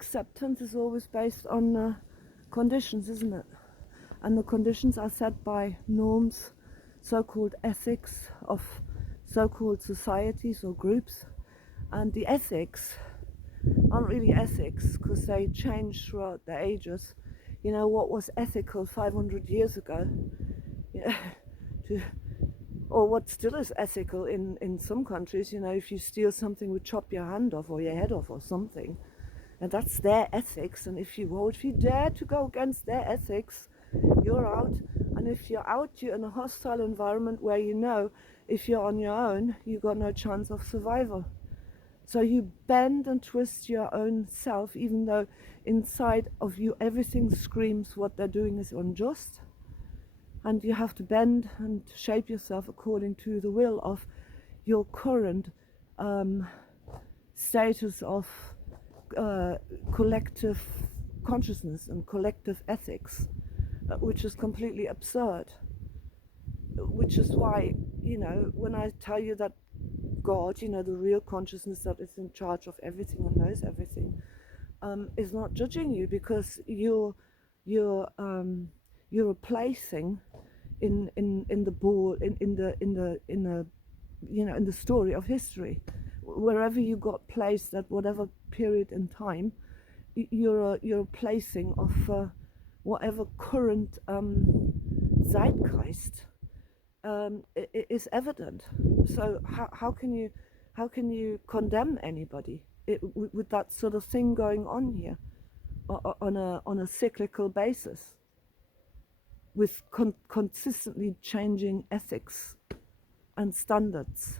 acceptance is always based on conditions, isn't it? And the conditions are set by norms, so-called ethics of so-called societies or groups. And the ethics aren't really ethics because they change throughout the ages. You know, what was ethical 500 years ago, yeah, or what still is ethical in some countries, you know, if you steal something, we chop your hand off or your head off or something. And that's their ethics. And if you dare to go against their ethics, you're out. And if you're out, you're in a hostile environment where you know if you're on your own, you've got no chance of survival. So you bend and twist your own self, even though inside of you everything screams what they're doing is unjust. And you have to bend and shape yourself according to the will of your current status of collective consciousness and collective ethics, which is completely absurd. Which is why, you know, when I tell you that God, you know, the real consciousness that is in charge of everything and knows everything, is not judging you, because you're replacing in the ball in the you know, in the story of history, wherever you got placed at whatever period in time, you're a placing of whatever current zeitgeist is evident. So how can you condemn anybody with that sort of thing going on here on a cyclical basis, with consistently changing ethics and standards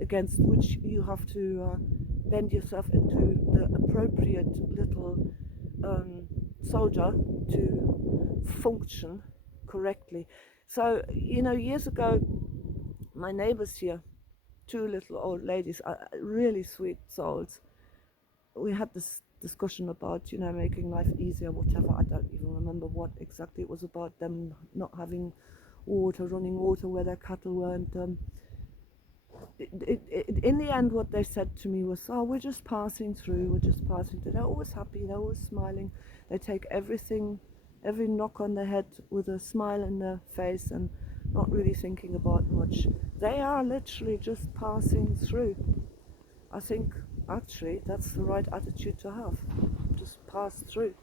against which you have to bend yourself into the appropriate little soldier to function correctly. So, you know, years ago, my neighbors here, two little old ladies, really sweet souls, we had this discussion about, you know, making life easier, whatever. I don't even remember what exactly it was about, them not having water, running water where their cattle weren't. In the end, what they said to me was, oh, we're just passing through, we're just passing through. They're always happy, they're always smiling. They take everything, every knock on their head with a smile in their face and not really thinking about much. They are literally just passing through. I think actually that's the right attitude to have, just pass through.